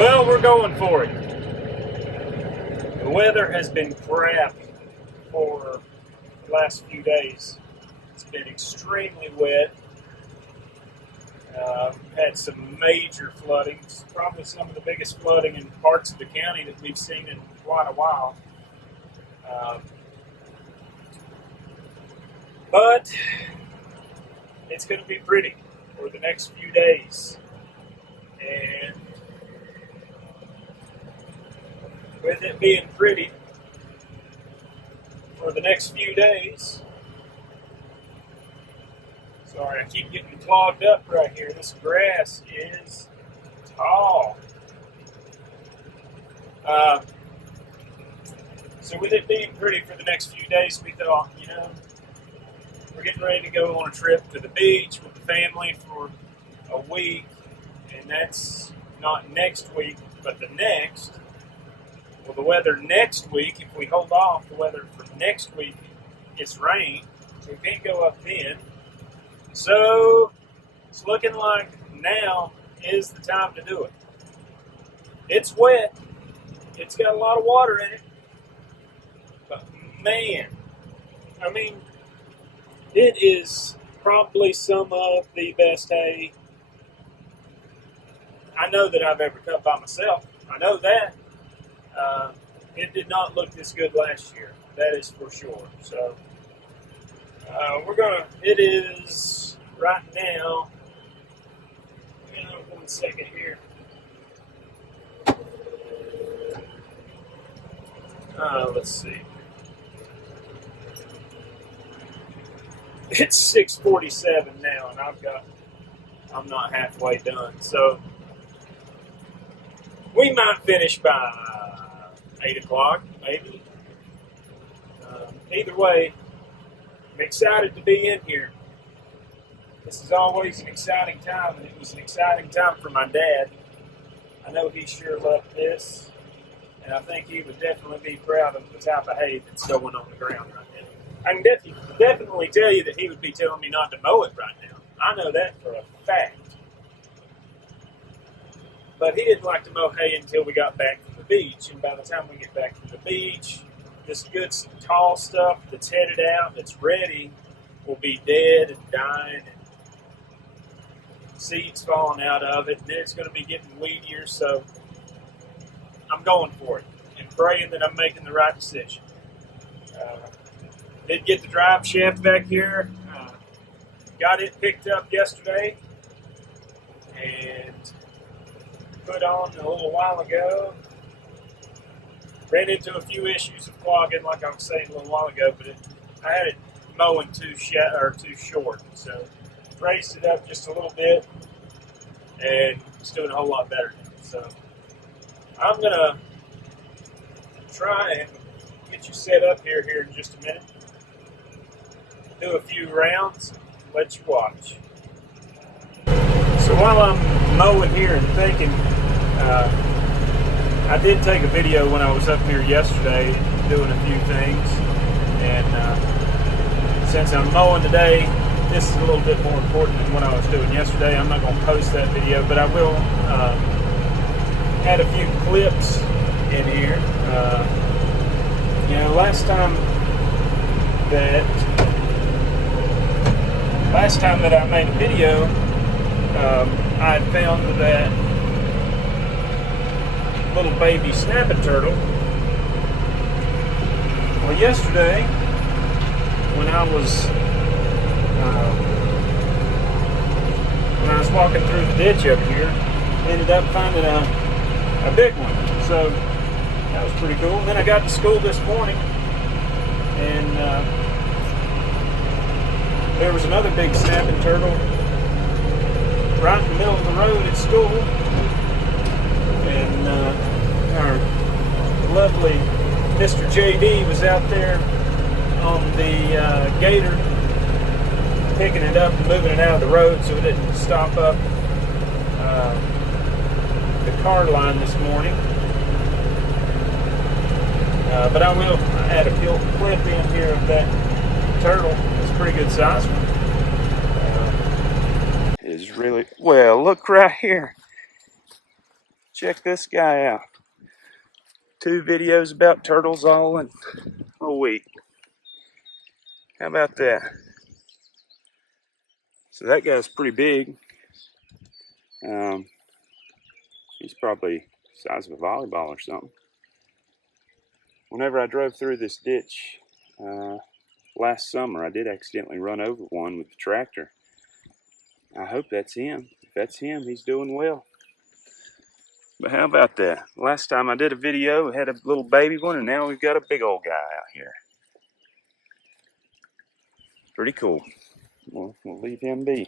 Well, we're going for it. The weather has been crap for the last few days. It's been extremely wet. Had some major flooding, probably some of the biggest flooding in parts of the county that we've seen in quite a while. But it's going to be pretty for the next few days. And with it being pretty for the next few days, sorry, I keep getting clogged up right here. This grass is tall. So with it being pretty for the next few days, we thought, we're getting ready to go on a trip to the beach with the family for a week. And that's not next week, but the next. Well, the weather next week, if we hold off, the weather for next week gets rain. So we can't go up then. So it's looking like now is the time to do it. It's wet. It's got a lot of water in it. But man, it is probably some of the best hay I know that I've ever cut by myself. I know that. It did not look this good last year. That is for sure. So it is right now, 1 second here. Let's see. It's 6:47 now, and I'm not halfway done. So we might finish by 8 o'clock, maybe. Either way, I'm excited to be in here. This is always an exciting time, and it was an exciting time for my dad. I know he sure loved this, and I think he would definitely be proud of the type of hay that's going on the ground right now. I can definitely tell you that he would be telling me not to mow it right now. I know that for a fact. But he didn't like to mow hay until we got back from the beach. And by the time we get back from the beach, this good tall stuff that's headed out, that's ready, will be dead and dying and seeds falling out of it. And then it's going to be getting weedier. So I'm going for it and praying that I'm making the right decision. Did get the drive shaft back here. Got it picked up yesterday and put on a little while ago. Ran into a few issues of clogging, like I was saying a little while ago, but I had it mowing too short. So raised it up just a little bit, and it's doing a whole lot better now. So I'm gonna try and get you set up here in just a minute. Do a few rounds, let you watch. So while I'm mowing here and thinking, I did take a video when I was up here yesterday doing a few things, and since I'm mowing today, this is a little bit more important than what I was doing yesterday. I'm not going to post that video, but I will add a few clips in here. Last time that I made a video, I had found that little baby snapping turtle. Well, yesterday, when I was walking through the ditch up here, ended up finding a big one. So that was pretty cool. Then I got to school this morning, and there was another big snapping turtle right in the middle of the road at school. And our lovely Mr. JD was out there on the gator, picking it up and moving it out of the road so it didn't stop up the car line this morning. But I will add a clip in here of that turtle. It's a pretty good size one. Is really, well, look right here. check this guy out. 2 videos about turtles all in a week. How about that? So that guy's pretty big. He's probably the size of a volleyball or something. Whenever I drove through this ditch last summer, I did accidentally run over one with the tractor. I hope that's him. If that's him, he's doing well. But how about that? Last time I did a video, we had a little baby one, and now we've got a big old guy out here. Pretty cool. We'll leave him be.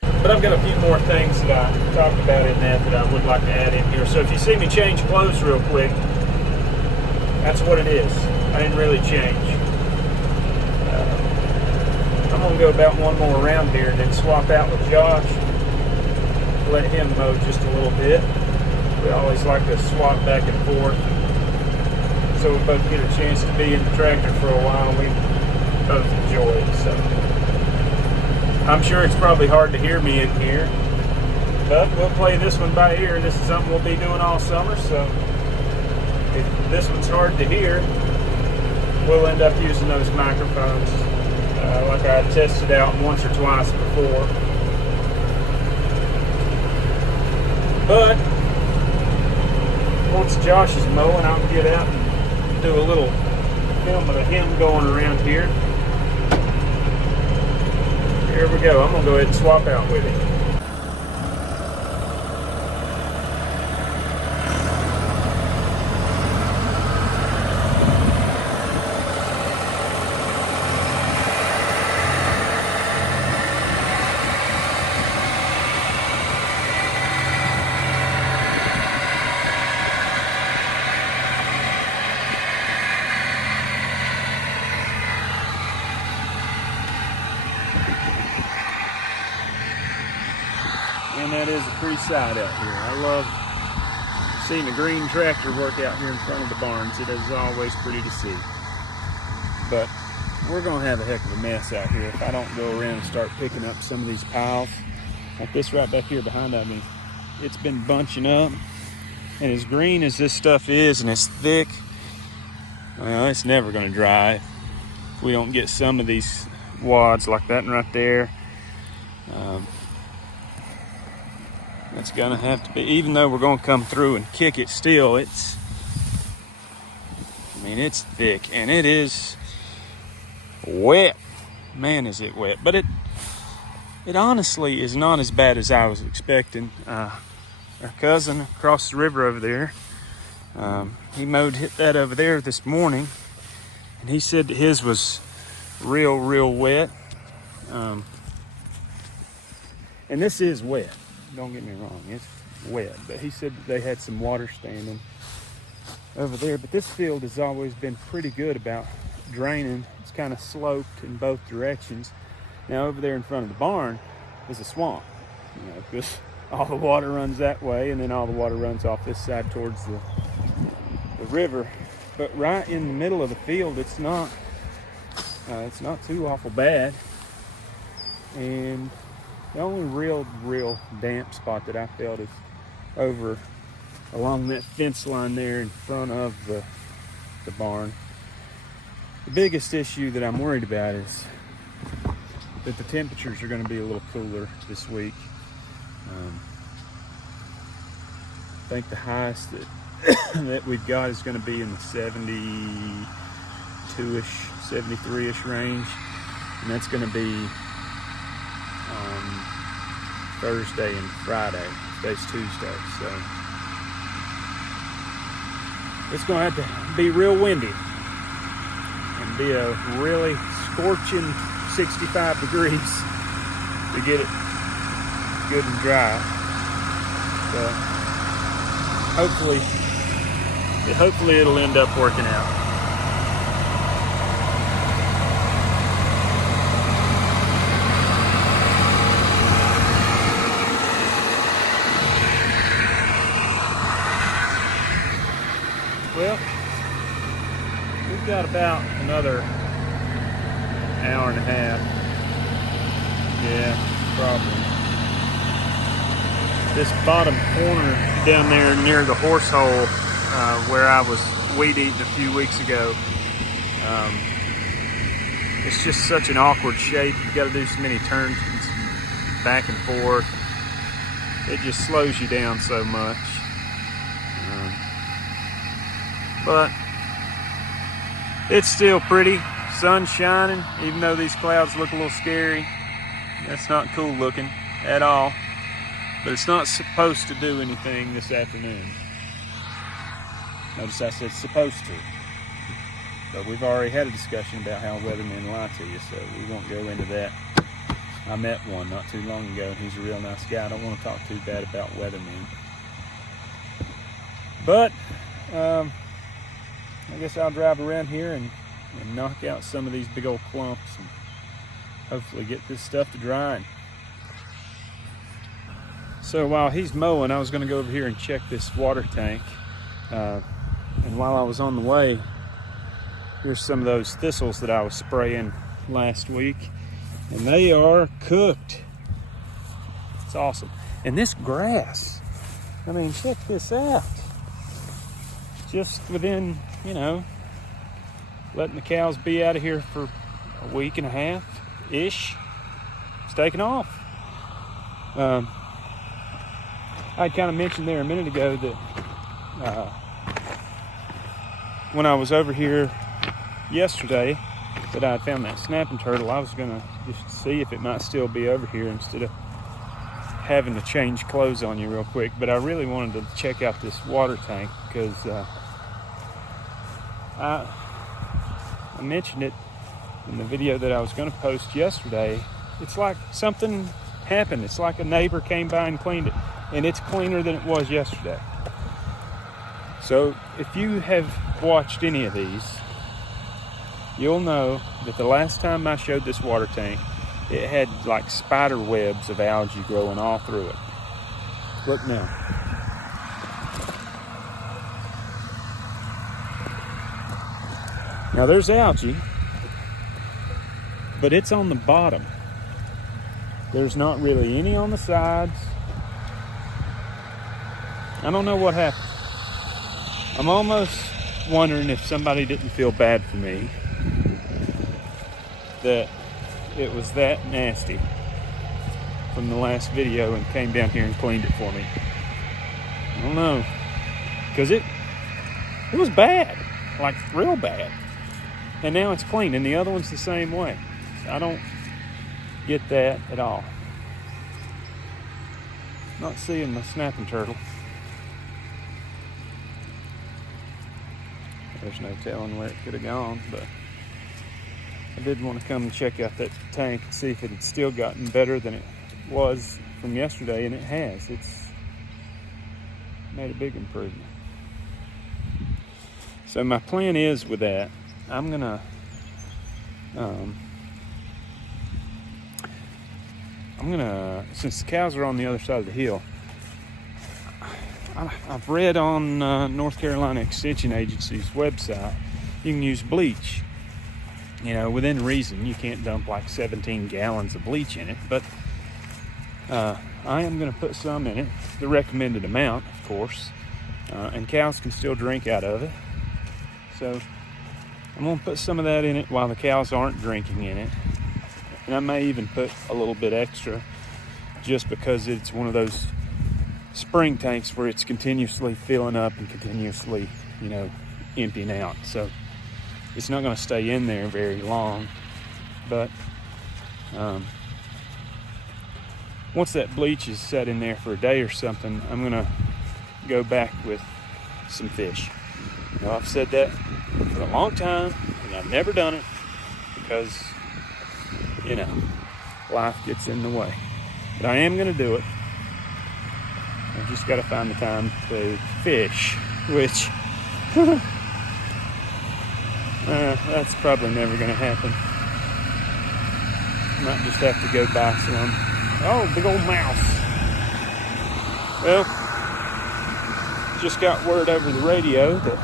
But I've got a few more things that I talked about in that I would like to add in here. So if you see me change clothes real quick, that's what it is. I didn't really change. I'm going to go about one more round here and then swap out with Josh. Let him mow just a little bit. We always like to swap back and forth so we both get a chance to be in the tractor for a while. We both enjoy it. So I'm sure it's probably hard to hear me in here, but we'll play this one by ear. This is something we'll be doing all summer, so if this one's hard to hear, we'll end up using those microphones like I tested out once or twice before. But once Josh is mowing, I'll get out and do a little film of him going around here. Here we go. I'm going to go ahead and swap out with him. And that is a pretty sight out here. I love seeing a green tractor work out here in front of the barns. It is always pretty to see. But we're going to have a heck of a mess out here if I don't go around and start picking up some of these piles. Like this right back here behind me. It's been bunching up. And as green as this stuff is and as thick, well, it's never going to dry if we don't get some of these wads like that one right there. That's gonna have to be, even though we're gonna come through and kick it still, it's thick and it is wet. Man, is it wet. But it honestly is not as bad as I was expecting. Our cousin across the river over there, he hit that over there this morning, and he said that his was real wet. And this is wet. Don't get me wrong, it's wet. But he said that they had some water standing over there. But this field has always been pretty good about draining. It's kind of sloped in both directions. Now over there in front of the barn is a swamp, because all the water runs that way, and then all the water runs off this side towards the river. But right in the middle of the field, it's not too awful bad. And the only real damp spot that I felt is over along that fence line there in front of the barn. The biggest issue that I'm worried about is that the temperatures are going to be a little cooler this week. I think the highest that we've got is going to be in the 72-ish, 73-ish range, and that's going to be Thursday and Friday. Today's Tuesday, so it's going to have to be real windy and be a really scorching 65 degrees to get it good and dry. So hopefully it'll end up working out. Well, we've got about another hour and a half. Yeah, probably. This bottom corner down there near the horse hole where I was weed eating a few weeks ago. It's just such an awkward shape. You got to do so many turns back and forth. It just slows you down so much. But it's still pretty. Sun's shining, even though these clouds look a little scary. That's not cool looking at all. But it's not supposed to do anything this afternoon. Notice I said supposed to. But we've already had a discussion about how weathermen lie to you, so we won't go into that. I met one not too long ago, and he's a real nice guy. I don't want to talk too bad about weathermen. But I guess I'll drive around here and knock out some of these big old clumps and hopefully get this stuff to drying. So while he's mowing, I was going to go over here and check this water tank. And while I was on the way, here's some of those thistles that I was spraying last week. And they are cooked. It's awesome. And this grass, I mean, check this out. Just within, letting the cows be out of here for a week and a half-ish, it's taken off. I kind of mentioned there a minute ago that when I was over here yesterday that I found that snapping turtle, I was going to just see if it might still be over here instead of having to change clothes on you real quick. But I really wanted to check out this water tank because I mentioned it in the video that I was going to post yesterday. It's like something happened. It's like a neighbor came by and cleaned it, and it's cleaner than it was yesterday. So if you have watched any of these, you'll know that the last time I showed this water tank, it had like spider webs of algae growing all through it. Look now. Now there's algae, but it's on the bottom. There's not really any on the sides. I don't know what happened. I'm almost wondering if somebody didn't feel bad for me, that it was that nasty from the last video and came down here and cleaned it for me. I don't know, because it was bad, like real bad. And now it's clean, and the other one's the same way. I don't get that at all. Not seeing my snapping turtle. There's no telling where it could have gone, but I did want to come and check out that tank and see if it had still gotten better than it was from yesterday, and it has. It's made a big improvement. So my plan is with that, I'm gonna since the cows are on the other side of the hill, I've read on North Carolina Extension Agency's website, you can use bleach. Within reason. You can't dump like 17 gallons of bleach in it, but I am going to put some in it, the recommended amount, of course, and cows can still drink out of it. So I'm going to put some of that in it while the cows aren't drinking in it. And I may even put a little bit extra just because it's one of those spring tanks where it's continuously filling up and continuously, emptying out. So it's not going to stay in there very long. But once that bleach is set in there for a day or something, I'm going to go back with some fish. I've said that for a long time, and I've never done it because, life gets in the way. But I am going to do it. I've just got to find the time to fish, which that's probably never going to happen. Might just have to go buy some. Oh, big old mouse. Well, just got word over the radio that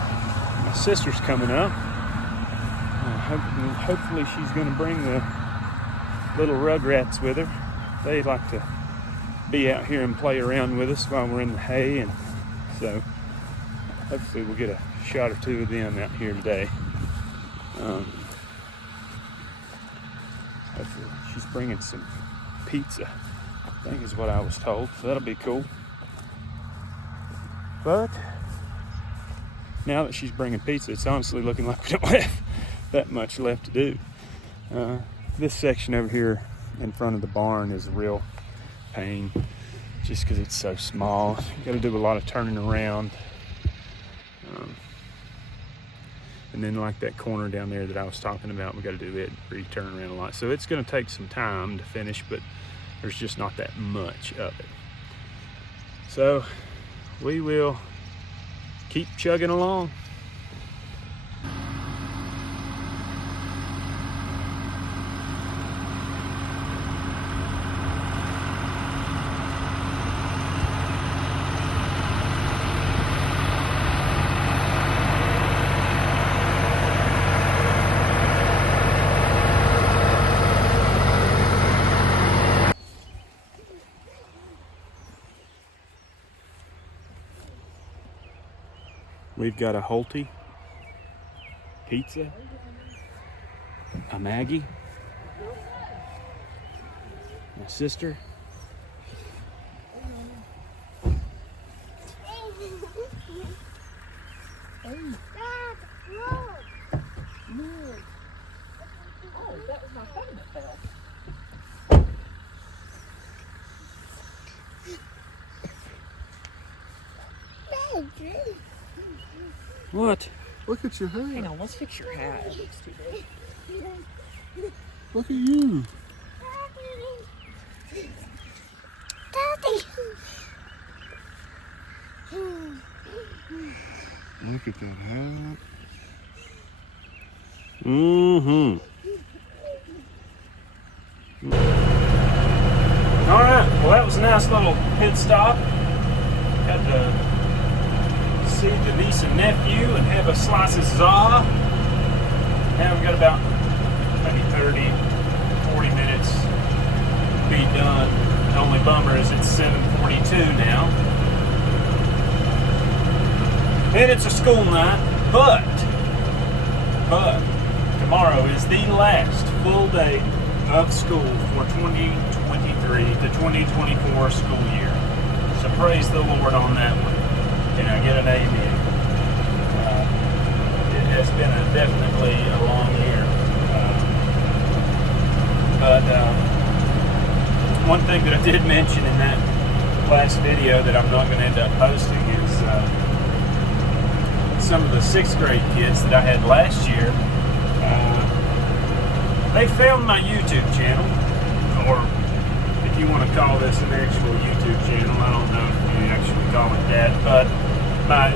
my sister's coming up. Hopefully she's going to bring the little rugrats with her. They like to be out here and play around with us while we're in the hay, and So hopefully we'll get a shot or two of them out here today. Hopefully she's bringing some pizza, I think is what I was told, so that'll be cool. But now that she's bringing pizza, it's honestly looking like we don't have that much left to do. This section over here in front of the barn is a real pain, just because it's so small. You got to do a lot of turning around. And then like that corner down there that I was talking about, we got to do it where you turn around a lot. So it's going to take some time to finish, but there's just not that much of it. So we will keep chugging along. We've got a Holty pizza, a Maggie, my sister, that was my phone that fell. What? Look at your hair. Hang on, let's fix your hat. It looks too big. Look at you. Daddy. Look at that hat. Mm-hmm. All right, well that was a nice little pit stop. Got to see the niece and nephew and have a slice of za. Now we've got about maybe 30, 40 minutes to be done. The only bummer is it's 7:42 now. And it's a school night, but tomorrow is the last full day of school for 2023 to 2024 school year. So praise the Lord on that one. Can I get an amen? It has been definitely a long year. But one thing that I did mention in that last video that I'm not going to end up posting is some of the 6th grade kids that I had last year. They found my YouTube channel, or if you want to call this an actual YouTube channel, I don't know if you actually call it that, but my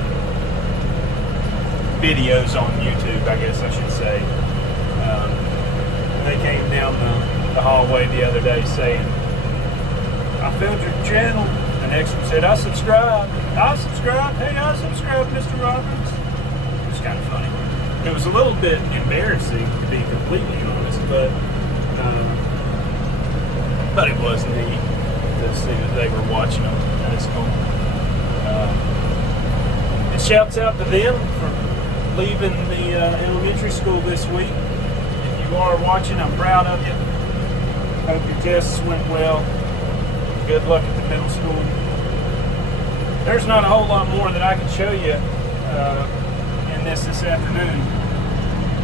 videos on YouTube, I guess I should say. They came down the hallway the other day saying, I found your channel. The next one said, I subscribe. I subscribe. Hey, I subscribe, Mr. Robbins. It was kind of funny. It was a little bit embarrassing, to be completely honest, but it was neat to see that they were watching them. That's cool. And shouts out to them for leaving the elementary school this week. If you are watching, I'm proud of you. Hope your tests went well. Good luck at the middle school. There's not a whole lot more that I can show you in this afternoon.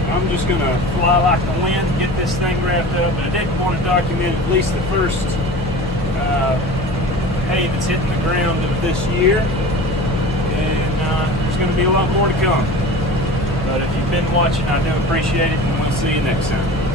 I'm just going to fly like the wind, get this thing wrapped up. But I did want to document at least the first hay that's hitting the ground of this year. And there's going to be a lot more to come. But if you've been watching, I do appreciate it, and we'll see you next time.